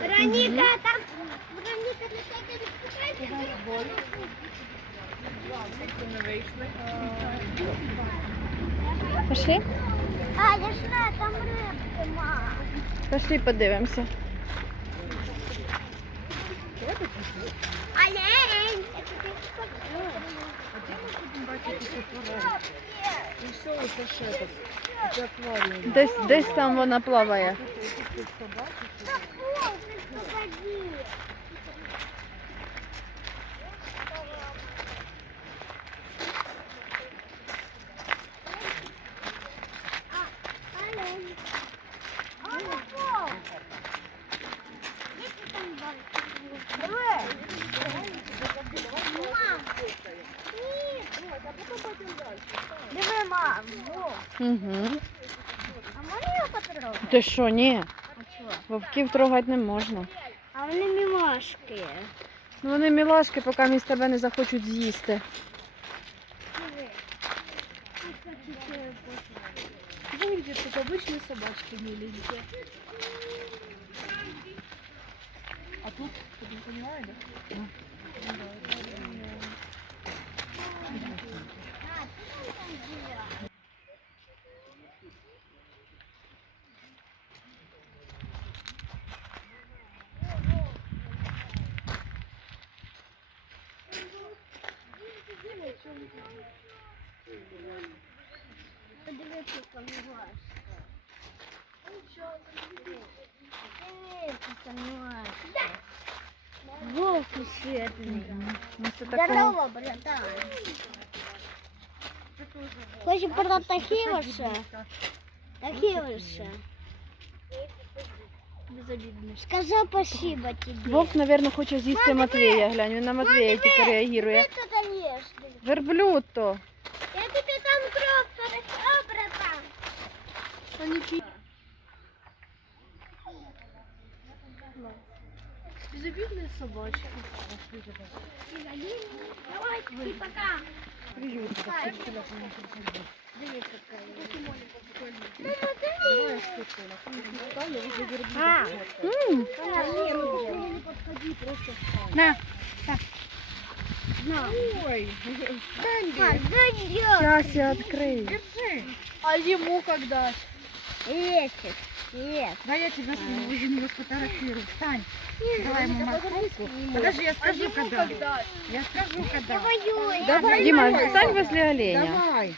Вероніка, там Вероніка, не так не спускайся. Пошли? А, я знаю, там рибки, ма. Пошли подивимося. А де. Десь, десь там вона плаває. Диви, мам, во. Угу. А можна його потрогати? Ти що, ні? А чого? Вовків трогати не можна. А вони мілашки. Ну вони мілашки, поки між тебе не захочуть з'їсти. Выглядит как обычные собачки мили везде. А тут, ты не понимаешь, да? Подивіться, яка мілашка. Дивіться, мілашка. Вовк світний. Ну, це таке. Здорово, братан. Хочешь продать такие вообще? Такие вообще. Скажи спасибо тебе. Вовк, мабуть, хоче з'їсти Матвія. Глянь, він на Матвія тільки реагує. Ты тут ешь. Верблюд то. Я тебе там кровь хорошо, братан. Безобидные собачки. Давай, и пока. А. Не подходи, просто встань. На. На. Ой. Щас я відкрию. держи. А ему когда? Есть. Есть. Да я тебя возле него сфотографирую. Встань. Давай ему морковку. Подожди, я скажу, когда. Я скажу, когда. Давай, Давай, Дима, встань возле оленя. Давай.